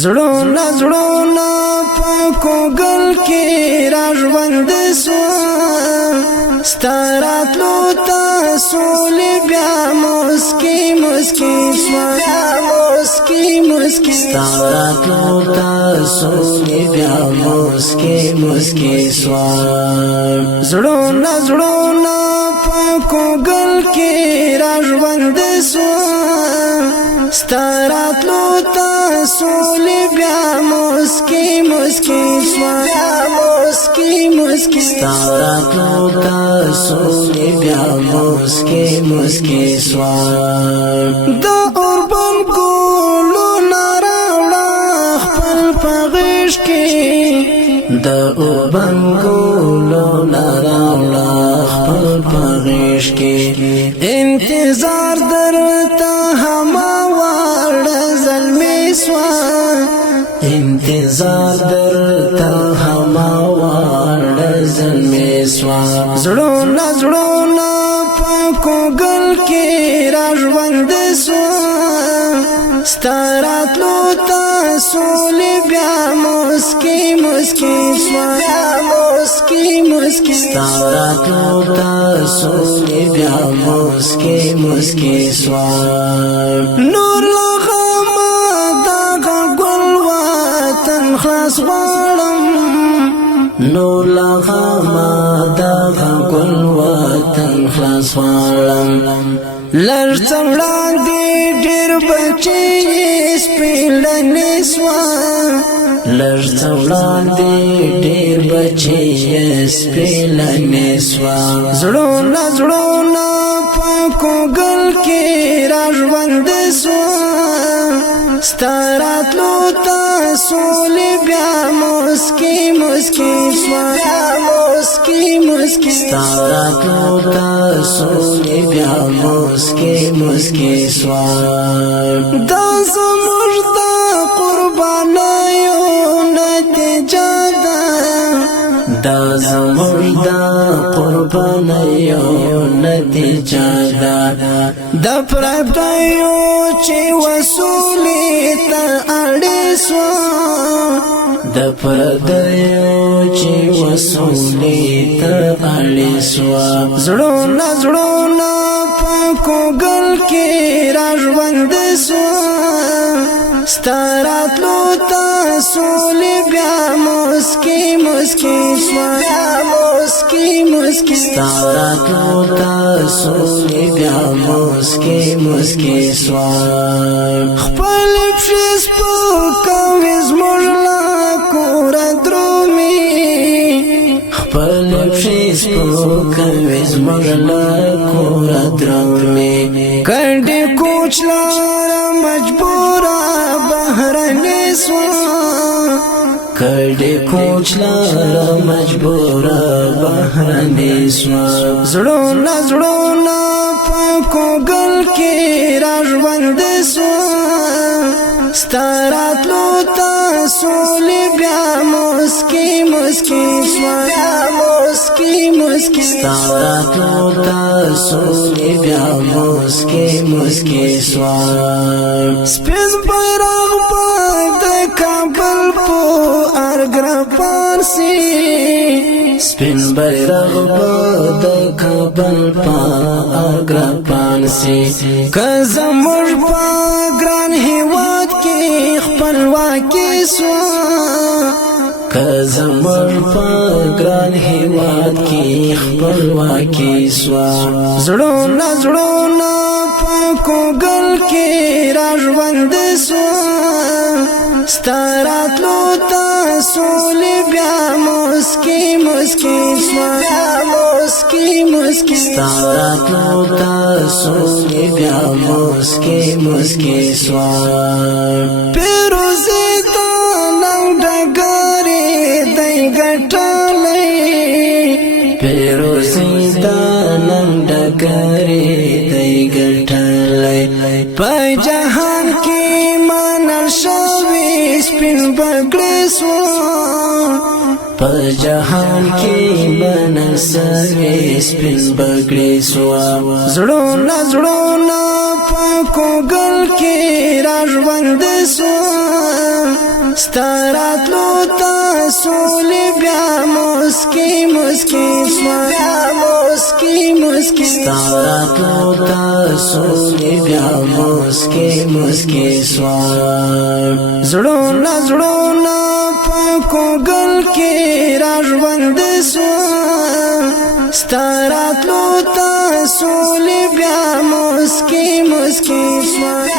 زړونه زړونه په ګل کې راژوند سو ستاراتلو تاسو بیا مسکی مسکی سو مسکی مسکی ستاراتلو تاسو بیا مسکی مسکی سو زړونه زړونه په ګل کې راژوند سو ستاراتلو تاسو بیا مسکی مسکی سوا مسکی مسکی ستاراتلو تاسو بیا مسکی مسکی سوا د اوربن ګلو ناراوړه خپل پغش کې د اوربن ګلو ناراوړه خپل پغش کې انتظار درته انتظار درتا هماوار زلمی سوا زړونه زړونه په ګل کې راژوند سو ستاراتلو تاسو بیا مسکی مسکی سوا مسکی مسکی ستاراتلو تاسو بیا مسکی مسکی سوا نور خلاص غواړم نور لغه ما دغه ګل وطن خلاص غواړم لږ څه وړاندې ډېر بچي سپېلنې سوه لږ څه وړاندې ډېر بچي سپېلنې سوه زړونه زړونه په ګل کې راژوند سوه ستاراتلو تاسو بیا مسکی مسکی سوا مسکی مسکی ستاراتلو تاسو بیا مسکی مسکی سوا دا زموږ د قربانیو نتیجه ده دا زموږ د قربانیو نتیجه ده د پردیو چې وصولې ته اړې سوه د پردیو چې وصولې ته اړې سوه زړونه زړونه په ګل کې راژوند سوه ستاراتلو تاسو بیا مسکی مسکی سوه مسکی مسکی ستاراتلو تاسو بیا مسکی مسکی سوه خپل پښې سپکوي زموږ له کوره درومي خپل پښې سپکوي زموږ له کوره درومي کډې کوچ لاره مجبوره بهرنۍ سوه کډې کوچ لاره مجبوره بهرنۍ سوه زړونه زړونه په ګل کې راژوند سوه ستاراتلو تاسو بیا مسکی مسکی سوه مسکی مسکی ستاراتلو تاسو بیا مسکی مسکی سوه سپین بیرغ په د کابل په ارګرپان سي سپین بیرغ په د کابل په ارګرپان سي که زموږ په ګران هېواد کې خپلواکي سوه که زموږ په ګران هېواد کې خپلواکي سوه زړونه زړونه په ګل کې راژوند سوه ستاراتلو تاسو بیا مسکی مسکی سوه مسکی مسکی ستاراتلو تاسو بیا مسکی مسکی سوه پیروزی ته نن ډګرې دی ګټلې پیروزی ته نن ډګرې دی ګټلې په جهان کې منل شوي سپین بګړې سوه په جهان کې منل شوي سپین بګړې سوه زړونه زړونه په پاکو گل کی راژوند سو ستارات لو تا سولی بیا مسکی مسکی سوا ستارات لو تا سولی بیا مسکی مسکی سوا زړونه پاکو گل کی راژوند سو ستارات لو تا سولی بیا مسکی مسکی سوا